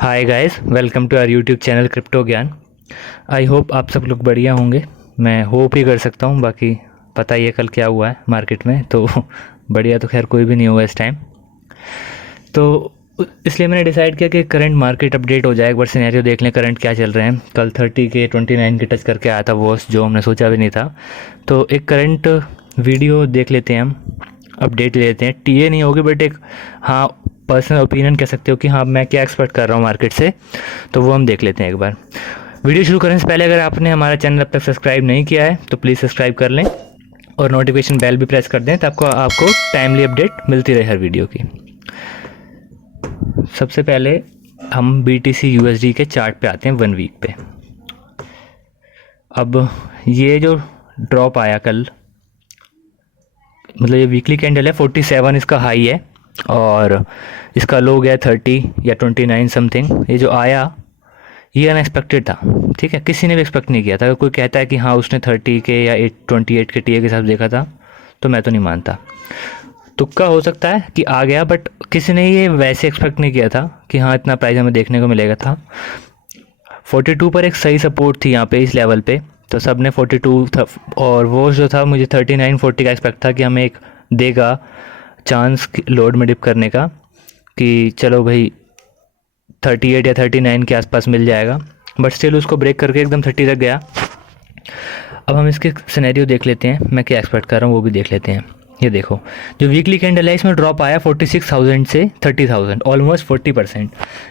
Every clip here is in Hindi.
Hi guys, welcome to our YouTube channel crypto Gyan. I hope आप सब लोग बढ़िया होंगे। मैं होप ही कर सकता हूँ, बाकी पता ही है कल क्या हुआ है मार्केट में, तो बढ़िया तो खैर कोई भी नहीं होगा इस टाइम। तो इसलिए मैंने डिसाइड किया कि करंट मार्केट अपडेट हो जाए, एक बार सिनेरियो देख लें करंट क्या चल रहे हैं। कल 30 के 29 के टच करके आया था वो, जो हमने सोचा भी नहीं था। तो एक करंट वीडियो देख लेते हैं, हम अपडेट ले लेते हैं। टीए नहीं होगी बट एक हाँ पर्सनल ओपिनियन कह सकते हो कि हाँ मैं क्या एक्सपेक्ट कर रहा हूँ मार्केट से, तो वो हम देख लेते हैं एक बार। वीडियो शुरू करने से पहले अगर आपने हमारा चैनल अब तक सब्सक्राइब नहीं किया है तो प्लीज़ सब्सक्राइब कर लें और नोटिफिकेशन बेल भी प्रेस कर दें, ताकि आपको टाइमली अपडेट मिलती रहे हर वीडियो की। सबसे पहले हम BTC USD के चार्ट पे आते हैं 1 वीक पे। अब ये जो ड्रॉप आया कल, मतलब ये वीकली कैंडल है, 47 इसका हाई है और इसका लो गया 30 या 29 समथिंग। ये जो आया ये अनएक्सपेक्टेड था, ठीक है, किसी ने भी एक्सपेक्ट नहीं किया था। अगर कोई कहता है कि हाँ उसने 30 के या 28 के टीए के साथ देखा था, तो मैं तो नहीं मानता। तुक्का हो सकता है कि आ गया, बट किसी ने ये वैसे एक्सपेक्ट नहीं किया था कि हाँ इतना प्राइस हमें देखने को मिलेगा था। 42 पर एक सही सपोर्ट थी यहाँ पे, इस लेवल पे, तो सब ने 42 था। और वो जो था, मुझे 39-40 का एक्सपेक्ट था कि हमें एक देगा चांस लोड में डिप करने का, कि चलो भाई 38 या 39 के आसपास मिल जाएगा। बट स्टिल उसको ब्रेक करके एकदम 30 तक गया। अब हम इसके सिनेरियो देख लेते हैं, मैं क्या एक्सपेक्ट कर रहा हूँ वो भी देख लेते हैं। ये देखो, जो वीकली कैंडल है इसमें ड्रॉप आया 46,000 से 30,000, ऑलमोस्ट 40%।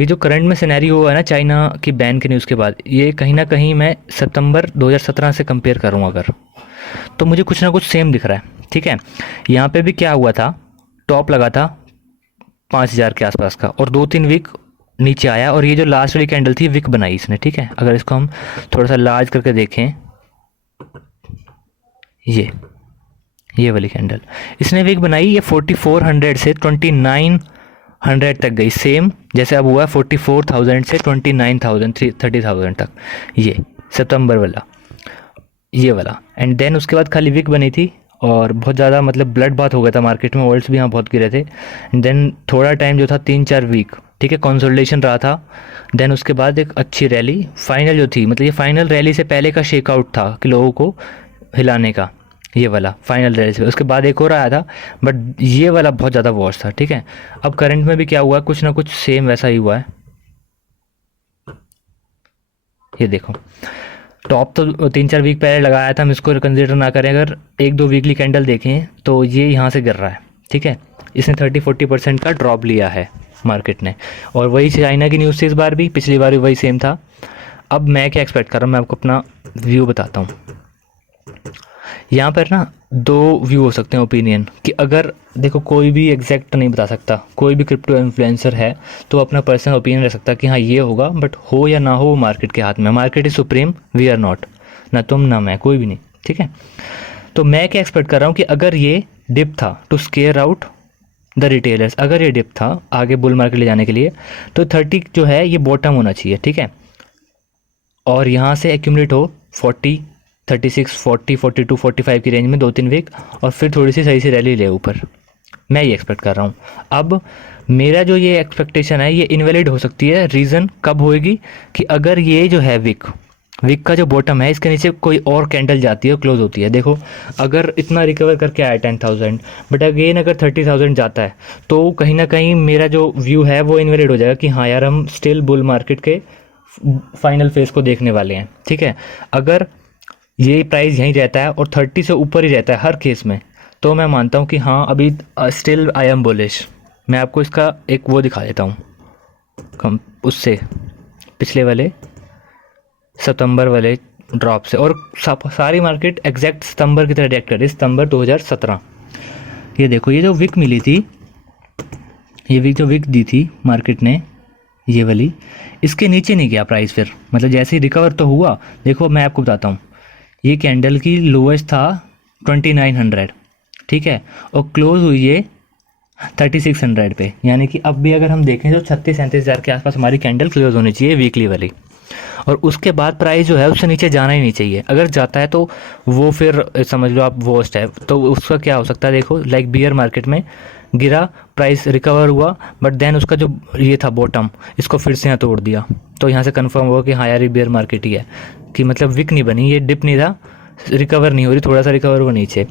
ये जो करंट में सिनेरियो हुआ है ना चाइना की बैन के न्यूज़ के बाद, ये कहीं ना कहीं मैं सितंबर 2017 से कंपेयर करूँ अगर, तो मुझे कुछ ना कुछ सेम दिख रहा है। ठीक है, यहाँ पे भी क्या हुआ था, टॉप लगा था 5,000 के आसपास का और 2-3 वीक नीचे आया, और ये जो लास्ट वाली कैंडल थी विक बनाई इसने। ठीक है, अगर इसको हम थोड़ा सा लार्ज करके देखें, ये वाली कैंडल इसने विक बनाई, ये 4400 से 2900 तक गई, सेम जैसे अब हुआ 44,000 से 29,000 30,000 तक, ये सितंबर वाला, ये वाला। एंड देन उसके बाद खाली विक बनी थी और बहुत ज़्यादा मतलब ब्लड बाथ हो गया था मार्केट में, वर्ल्ड्स भी यहाँ बहुत गिरे थे। एंड देन थोड़ा टाइम जो था 3-4 वीक, ठीक है, कंसोलिडेशन रहा था। देन उसके बाद एक अच्छी रैली फाइनल जो थी, मतलब ये फाइनल रैली से पहले का शेकआउट था कि लोगों को हिलाने का, ये वाला फाइनल रैली से। उसके बाद एक और आया था, बट ये वाला बहुत ज़्यादा वॉश था। ठीक है, अब करंट में भी क्या हुआ, कुछ ना कुछ सेम वैसा ही हुआ है। ये देखो, टॉप तो 3-4 वीक पहले लगाया था, हम इसको कंसिडर ना करें, अगर 1-2 वीकली कैंडल देखें तो ये यहाँ से गिर रहा है। ठीक है, इसने 30-40% का ड्रॉप लिया है मार्केट ने, और वही चाइना की न्यूज़ थी इस बार भी, पिछली बार भी वही सेम था। अब मैं क्या एक्सपेक्ट कर रहा हूँ, मैं आपको अपना व्यू बताता हूँ। यहाँ पर ना 2 व्यू हो सकते हैं ओपिनियन, कि अगर देखो कोई भी एग्जैक्ट नहीं बता सकता, कोई भी क्रिप्टो इन्फ्लुएंसर है तो अपना पर्सनल ओपिनियन रह सकता है कि हाँ ये होगा, बट हो या ना हो वो मार्केट के हाथ में। Market is supreme, we are not, ना तुम ना मैं, कोई भी नहीं। ठीक है, तो मैं क्या एक्सपेक्ट कर रहा हूँ कि अगर ये डिप था to scare out the retailers, अगर ये डिप था आगे बुल मार्केट ले जाने के लिए, तो 30 जो है ये बॉटम होना चाहिए। ठीक है, और यहाँ से एक्यूमुलेट हो 40, 36, 40, 42, 45 की रेंज में 2-3 वीक, और फिर थोड़ी सी सही सी रैली ले ऊपर। मैं ये एक्सपेक्ट कर रहा हूँ। अब मेरा जो ये एक्सपेक्टेशन है ये इनवैलिड हो सकती है। रीज़न कब होएगी, कि अगर ये जो है विक का जो बॉटम है, इसके नीचे कोई और कैंडल जाती है, क्लोज होती है। देखो, अगर इतना रिकवर करके आया 10,000, बट अगेन अगर 30,000 जाता है, तो कहीं ना कहीं मेरा जो व्यू है वो इनवैलिड हो जाएगा कि हाँ यार हम स्टिल बुल मार्केट के फाइनल फेज को देखने वाले हैं। ठीक है, अगर ये प्राइस यहीं रहता है और 30 से ऊपर ही रहता है हर केस में, तो मैं मानता हूँ कि हाँ अभी स्टिल आई एम बुलिश। मैं आपको इसका एक वो दिखा देता हूँ, कम उससे पिछले वाले सितंबर वाले ड्रॉप से, और सारी मार्केट एग्जैक्ट सितंबर की तरह रिएक्ट कर रही है, सितंबर 2017। ये देखो, ये जो विक मिली थी, ये जो विक दी थी मार्केट ने, ये वाली, इसके नीचे नहीं गया प्राइस फिर, मतलब जैसे ही रिकवर तो हुआ। देखो मैं आपको बताता हूँ, ये कैंडल की लोएस्ट था 2900, ठीक है, और क्लोज हुई है 3600 पे, यानी कि अब भी अगर हम देखें तो 36-37 हज़ार के आसपास हमारी कैंडल क्लोज होनी चाहिए वीकली वाली, और उसके बाद प्राइस जो है उससे नीचे जाना ही नहीं चाहिए। अगर जाता है तो वो फिर समझ लो आप वर्स्ट है। तो उसका क्या हो सकता है, देखो लाइक बियर मार्केट में गिरा, प्राइस रिकवर हुआ, बट देन उसका जो ये था बॉटम, इसको फिर से यहाँ तोड़ दिया। तो यहाँ से कंफर्म हुआ कि हाँ यार ये बेयर मार्केट ही है, कि मतलब विक नहीं बनी, ये डिप नहीं था, रिकवर नहीं हो रही, थोड़ा सा रिकवर हुआ नीचे।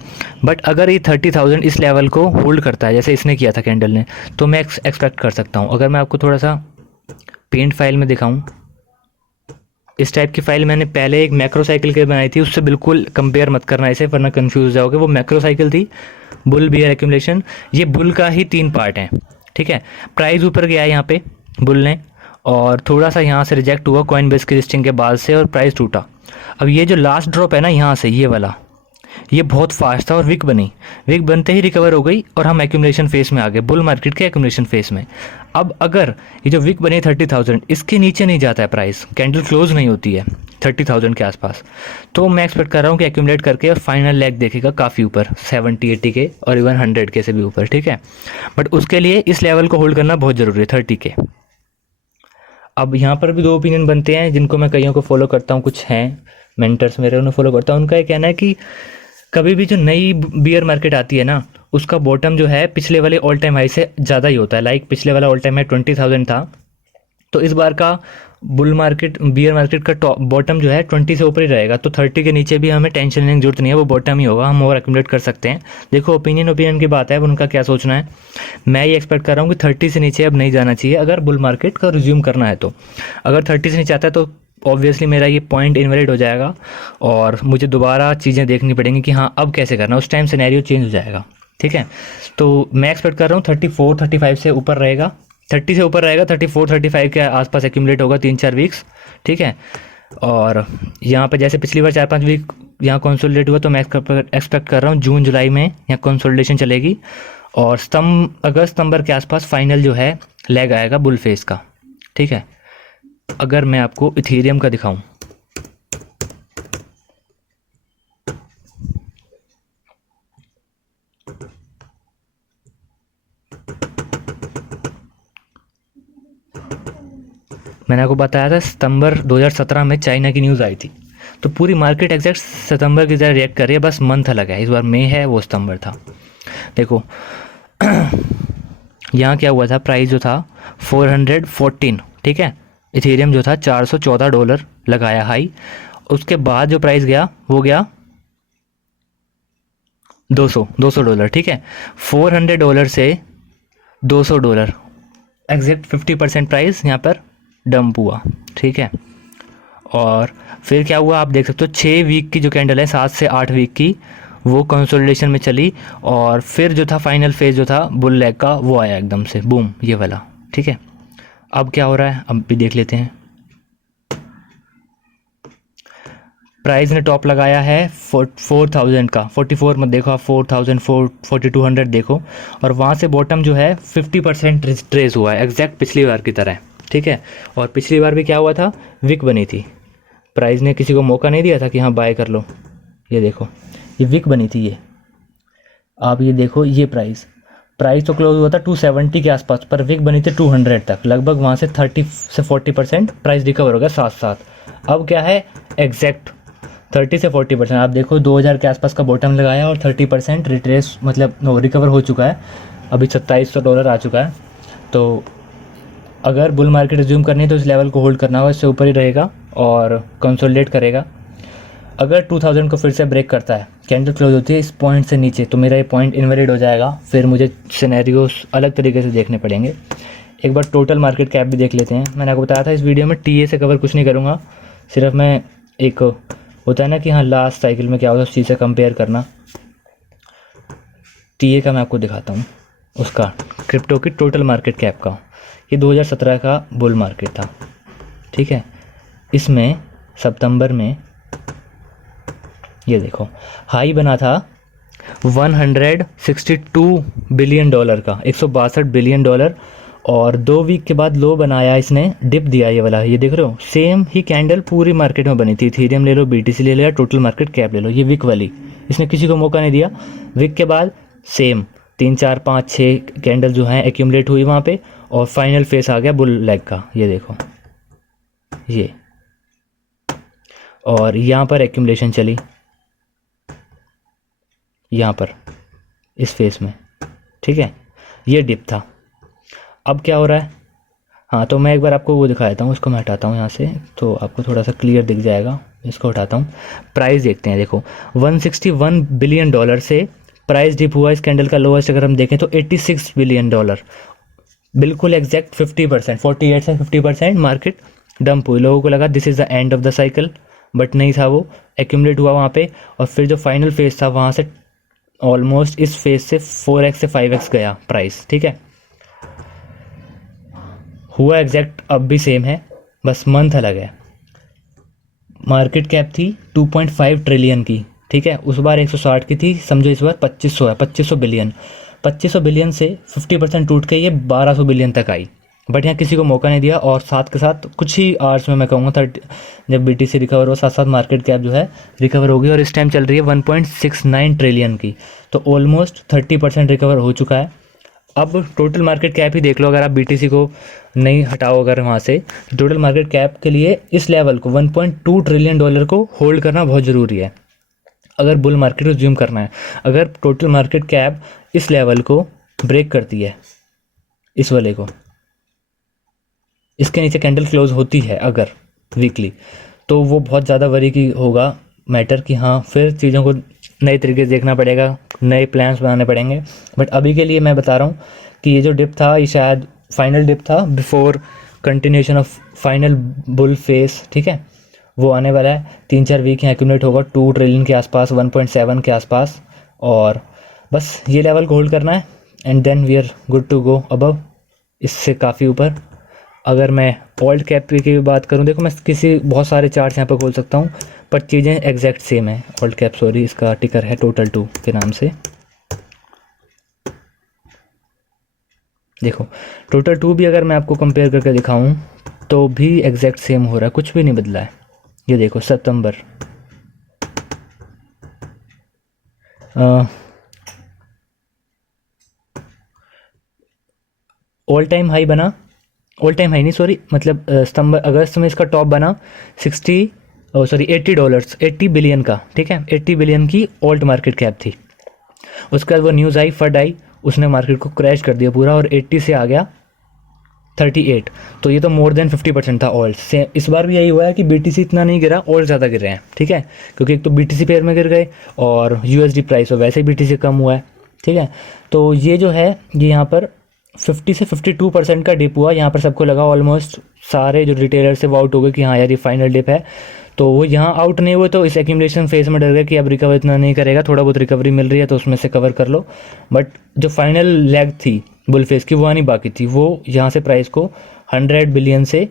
बट अगर ये 30,000 इस लेवल को होल्ड करता है जैसे इसने किया था कैंडल ने, तो मैं एक्सपेक्ट कर सकता हूँ। अगर मैं आपको थोड़ा सा पेंट फाइल में दिखाऊँ, इस टाइप की फाइल मैंने पहले एक मैक्रो साइकिल के बनाई थी, उससे बिल्कुल कंपेयर मत करना इसे, वरना कंफ्यूज हो जाओगे। वो मैक्रो साइकिल थी, बुल बियर एक्यूमुलेशन, ये बुल का ही 3 पार्ट है, ठीक है। प्राइस ऊपर गया है यहाँ पे बुल ने, और थोड़ा सा यहाँ से रिजेक्ट हुआ कॉइन बेस की लिस्टिंग के बाद से, और प्राइस टूटा। अब ये जो लास्ट ड्रॉप है ना यहाँ से, ये वाला, ये बहुत फास्ट था और विक बनी, विक बनते ही रिकवर हो गई और हम एक्यूमुलेशन फेस में आ गए, बुल मार्केट के एक्यूमुलेशन फेस में। अब अगर ये जो विक बनी 30,000, इसके नीचे नहीं जाता है प्राइस, कैंडल क्लोज नहीं होती है 30,000 के आसपास, तो मैं एक्सपेक्ट कर रहा हूँ कि एक्यूमुलेट करके और फाइनल लेग देखेगा काफ़ी ऊपर, 70-80 के और इवन 100 के से भी ऊपर, ठीक है। बट उसके लिए इस लेवल को होल्ड करना बहुत ज़रूरी है, 30 के। अब यहाँ पर भी 2 ओपिनियन बनते हैं, जिनको मैं कईयों को फॉलो करता हूँ, कुछ हैं मेंटर्स मेरे, उन्हें फॉलो करता हूँ। उनका ये कहना है कि कभी भी जो नई बियर मार्केट आती है ना, उसका बॉटम जो है पिछले वाले ऑल टाइम हाई से ज़्यादा ही होता है। लाइक पिछले वाला ऑल टाइम हाई 20,000 था, तो इस बार का बुल मार्केट, बियर मार्केट का टॉप बॉटम जो है 20 से ऊपर ही रहेगा। तो 30 के नीचे भी हमें टेंशन लेने की जरूरत नहीं है, वो बॉटम ही होगा, हम और एक्यूमुलेट कर सकते हैं। देखो ओपिनियन की बात है, उनका क्या सोचना है। मैं ये एक्सपेक्ट कर रहा हूँ कि 30 से नीचे अब नहीं जाना चाहिए अगर बुल मार्केट का रिज्यूम करना है तो। अगर 30 से नीचे आता है तो ऑब्वियसली मेरा ये पॉइंट इनवैलिड हो जाएगा और मुझे दोबारा चीज़ें देखनी पड़ेंगी कि हाँ अब कैसे करना, उस टाइम सिनेरियो चेंज हो जाएगा, ठीक है। तो मैं एक्सपेक्ट कर रहा हूँ 34-35 से ऊपर रहेगा, 30 से ऊपर रहेगा, 34-35 के आसपास एक्यूमुलेट होगा 3-4 वीक्स, ठीक है। और यहाँ पे जैसे पिछली बार 4-5 वीक यहाँ कंसोलिडेट हुआ, तो मैं एक्सपेक्ट कर रहा हूँ जून जुलाई में यहाँ कंसोलिडेशन चलेगी, और अगस्त सितंबर के आसपास फाइनल जो है लेग आएगा बुल फेस का, ठीक है। अगर मैं आपको इथेरियम का दिखाऊं, मैंने आपको बताया था सितंबर 2017 में चाइना की न्यूज़ आई थी, तो पूरी मार्केट एग्जैक्ट सितंबर की तरह रिएक्ट कर रही है, बस मंथ अलग है, इस बार मई है, वो सितंबर था। देखो यहाँ क्या हुआ था, प्राइस जो था 414, ठीक है। इथेरियम जो था $414 लगाया हाई, उसके बाद जो प्राइस गया वो गया $200, ठीक है। $400 से $200, एग्जैक्ट 50% प्राइस यहाँ पर डंप हुआ, ठीक है। और फिर क्या हुआ आप देख सकते हो, 6 वीक की जो कैंडल है, 7 से 8 वीक की, वो कंसोलिडेशन में चली, और फिर जो था फाइनल फेज जो था बुल लेग का, वो आया एकदम से बूम, ये वाला, ठीक है। अब क्या हो रहा है अब भी देख लेते हैं। प्राइस ने टॉप लगाया है 4,000 का, 44 मत देखो आप, 4,000, 4,200 देखो, और वहाँ से बॉटम जो है 50% ट्रेस हुआ है, एग्जैक्ट पिछली बार की तरह, ठीक है। और पिछली बार भी क्या हुआ था, विक बनी थी, प्राइस ने किसी को मौका नहीं दिया था कि हाँ बाय कर लो। ये देखो, ये विक बनी थी, ये आप ये देखो, ये प्राइस तो क्लोज हुआ था 270 के आसपास, पर विक बनी थी 200 तक, लगभग वहाँ से 30 से 40% प्राइस रिकवर हो गया साथ साथ। अब क्या है, एग्जैक्ट 30 से 40%, आप देखो 2000 के आसपास का बॉटम लगाया और 30% रिट्रेस, मतलब रिकवर हो चुका है, अभी $2700 आ चुका है। तो अगर बुल मार्केट रिज्यूम करनी है तो इस लेवल को होल्ड करना होगा, इससे ऊपर ही रहेगा और कंसोलिडेट करेगा। अगर 2000 को फिर से ब्रेक करता है, कैंडल क्लोज होती है इस पॉइंट से नीचे, तो मेरा ये पॉइंट इनवैलिड हो जाएगा, फिर मुझे सिनेरियोस अलग तरीके से देखने पड़ेंगे। एक बार टोटल मार्केट कैप भी देख लेते हैं। मैंने आपको बताया था इस वीडियो में टीए से कवर कुछ नहीं करूँगा, सिर्फ मैं एक होता है ना कि हाँ लास्ट साइकिल में क्या होता है उस चीज़ से कंपेयर करना। टीए का मैं आपको दिखाता हूँ, उसका क्रिप्टो की टोटल मार्केट कैप का। ये 2017 का बुल मार्केट था, ठीक है। इसमें सितंबर में ये देखो हाई बना था $162 बिलियन का, $162 बिलियन, और 2 वीक के बाद लो बनाया इसने, डिप दिया ये वाला, ये देख रहे हो, सेम ही कैंडल पूरी मार्केट में बनी थी। इथेरियम ले लो, बीटीसी ले लो, टोटल मार्केट कैप ले लो, ये विक वाली, इसने किसी को मौका नहीं दिया। विक के बाद सेम 3, 4, 5, 6 कैंडल जो हैं एक्यूमुलेट हुई वहाँ पे, और फाइनल फेस आ गया बुल लेग का, ये देखो ये, और यहाँ पर एक्यूमुलेशन चली, यहाँ पर इस फेस में, ठीक है। ये डिप था। अब क्या हो रहा है, हाँ तो मैं एक बार आपको वो दिखा देता हूँ, उसको मैं हटाता हूँ यहाँ से तो आपको थोड़ा सा क्लियर दिख जाएगा। इसको हटाता हूँ, प्राइस देखते हैं। देखो 161 बिलियन डॉलर से प्राइस डिप हुआ इस कैंडल का। लोएस्ट अगर हम देखें तो 86 बिलियन डॉलर, बिल्कुल एग्जैक्ट 50%, 48 से 50% मार्केट डंप हुई। लोगों को लगा this is the end of the cycle, but नहीं था, वो एक्यूमुलेट हुआ वहाँ पे। और फिर जो फाइनल फेज था वहाँ से ऑलमोस्ट इस फेज से 4x से 5x गया प्राइस, ठीक है। हुआ एग्जैक्ट अब भी सेम है, बस मंथ अलग है। मार्केट कैप थी 2.5 ट्रिलियन की, ठीक है, उस बार 160 की थी, समझो इस बार 2500 है, 2500 बिलियन। 2500 बिलियन से 50% टूट के ये 1200 बिलियन तक आई, बट यहाँ किसी को मौका नहीं दिया। और साथ के साथ कुछ ही आवर्स में मैं कहूँगा 30, जब BTC रिकवर हो, साथ साथ मार्केट कैप जो है रिकवर होगी और इस टाइम चल रही है 1.69 ट्रिलियन की, तो ऑलमोस्ट 30% रिकवर हो चुका है। अब टोटल मार्केट कैप ही देख लो, अगर आप BTC को नहीं हटाओ अगर वहाँ से, टोटल मार्केट कैप के लिए इस लेवल को 1.2 ट्रिलियन डॉलर को होल्ड करना बहुत ज़रूरी है अगर बुल मार्केट को ज्यूम करना है। अगर टोटल मार्केट कैप इस लेवल को ब्रेक करती है, इस वाले को, इसके नीचे कैंडल क्लोज होती है अगर वीकली, तो वो बहुत ज़्यादा वरी की होगा मैटर कि हाँ फिर चीज़ों को नए तरीके से देखना पड़ेगा, नए प्लान्स बनाने पड़ेंगे। बट अभी के लिए मैं बता रहा हूँ कि ये जो डिप था ये शायद फाइनल डिप था before continuation of final bull face, ठीक है, वो आने वाला है। 3-4 वीक यहाँ एक्यूमुलेट होगा 2 ट्रिलियन के आसपास, 1.7 के आसपास, और बस ये लेवल को होल्ड करना है and then we are good to go above, इससे काफ़ी ऊपर। अगर मैं ओल्ड कैप की बात करूं, देखो मैं किसी बहुत सारे चार्ट्स यहाँ पर खोल सकता हूँ, पर चीज़ें एग्जैक्ट सेम है। ओल्ड कैप, सॉरी, इसका टिकर है टोटल 2 के नाम से। देखो टोटल 2 भी अगर मैं आपको कंपेयर करके दिखाऊं तो भी एग्जैक्ट सेम हो रहा है, कुछ भी नहीं बदला है। ये देखो सितंबर, ऑल टाइम हाई बना, ऑल टाइम हाई नहीं सॉरी, मतलब सितंबर अगस्त में इसका टॉप बना $80, 80 बिलियन का, ठीक है, 80 बिलियन की ओल्ड मार्केट कैप थी। उसके बाद वो न्यूज़ आई, फड आई, उसने मार्केट को क्रैश कर दिया पूरा और 80 से आ गया 38। तो ये तो मोर देन 50% था ओल्ड से। इस बार भी यही हुआ है कि BTC इतना नहीं गिरा, ओल्ड ज़्यादा गिर रहे हैं, ठीक है, क्योंकि एक तो BTC पेयर में गिर गए और USD प्राइस वैसे ही BTC कम हुआ है, ठीक है। तो ये जो है ये यहाँ पर 50 से 52% का डिप हुआ। यहाँ पर सबको लगा, ऑलमोस्ट सारे जो रिटेलर से वो आउट हो गए कि हाँ यार ये फाइनल डिप है, तो वो यहाँ आउट नहीं हुए तो इस एक्यूमुलेशन फेज में डर गए कि अब रिकवर इतना नहीं करेगा, थोड़ा बहुत रिकवरी मिल रही है तो उसमें से कवर कर लो। बट जो फाइनल लेग थी बुल फेज की वो आनी बाकी थी, वो यहाँ से प्राइस को 100 बिलियन से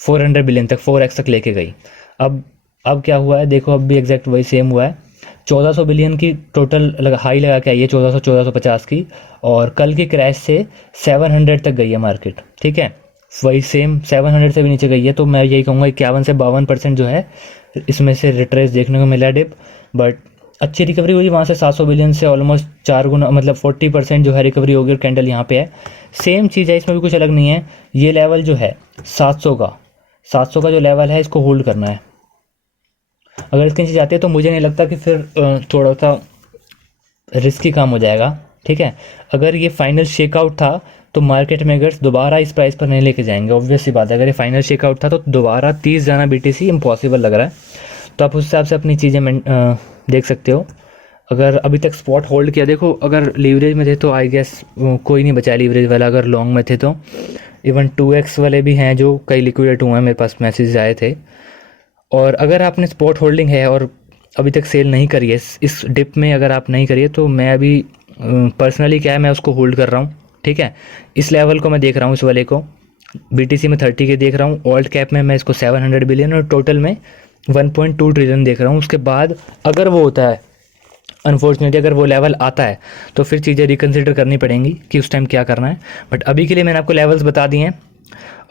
400 बिलियन तक, 4x तक लेके गई। अब क्या हुआ है देखो, अब भी एग्जैक्ट वही सेम हुआ है। 1400 बिलियन की टोटल हाई लगा के आई है, 1450 की, और कल की क्रैश से 700 तक गई है मार्केट, ठीक है, वही सेम 700 से भी नीचे गई है। तो मैं यही कहूँगा 51 से 52% जो है इसमें से रिट्रेस देखने को मिला डिप, बट अच्छी रिकवरी हुई वहाँ से 700 बिलियन से ऑलमोस्ट 4 गुना, मतलब 40% जो है रिकवरी होगी और कैंडल यहाँ पे है। सेम चीज़ है, इसमें भी कुछ अलग नहीं है। ये लेवल जो है 700 का जो लेवल है इसको होल्ड करना है। अगर इसके नीचे जाते हैं तो मुझे नहीं लगता कि फिर थोड़ा सा रिस्की काम हो जाएगा, ठीक है। अगर ये फाइनल शेकआउट था तो मार्केट मेकर्स दोबारा इस प्राइस पर नहीं लेके जाएंगे, ऑब्वियस सी बात है। अगर ये फाइनल शेकआउट था तो दोबारा 30 जाना BTC इम्पॉसिबल लग रहा है। तो आप उस हिसाब से अपनी चीज़ें देख सकते हो। अगर अभी तक स्पॉट होल्ड किया, देखो अगर लीवरेज में थे तो आई गेस कोई नहीं बचा लीवरेज वाला, अगर लॉन्ग में थे तो इवन 2x वाले भी हैं जो कई लिक्विडेट हुए हैं, मेरे पास मैसेज आए थे। और अगर आपने स्पॉट होल्डिंग है और अभी तक सेल नहीं करी है इस डिप में, अगर आप नहीं करिए तो मैं अभी पर्सनली क्या है मैं उसको होल्ड कर रहा हूँ, ठीक है। इस लेवल को मैं देख रहा हूँ, इस वाले को BTC में 30 के देख रहा हूँ, ओल्ड कैप में मैं इसको 700 बिलियन और टोटल में 1.2 ट्रिलियन देख रहा हूँ। उसके बाद अगर वो होता है, अनफॉर्चुनेटली अगर वो लेवल आता है तो फिर चीज़ें रिकन्सिडर करनी पड़ेंगी कि उस टाइम क्या करना है। बट अभी के लिए मैंने आपको लेवल्स बता दिए हैं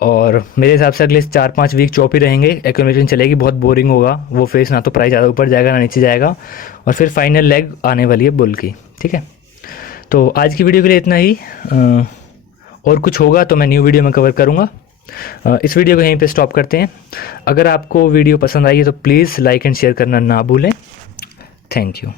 और मेरे हिसाब से अगले 4-5 वीक चौप ही रहेंगे, एक्यूमुलेशन चलेगी, बहुत बोरिंग होगा वो फेस, ना तो प्राइस ज़्यादा ऊपर जाएगा ना नीचे जाएगा, और फिर फाइनल लेग आने वाली है बुल की, ठीक है। तो आज की वीडियो के लिए इतना ही, और कुछ होगा तो मैं न्यू वीडियो में कवर करूँगा। इस वीडियो को यहीं पे स्टॉप करते हैं। अगर आपको वीडियो पसंद आई है तो प्लीज़ लाइक एंड शेयर करना ना भूलें। Thank you.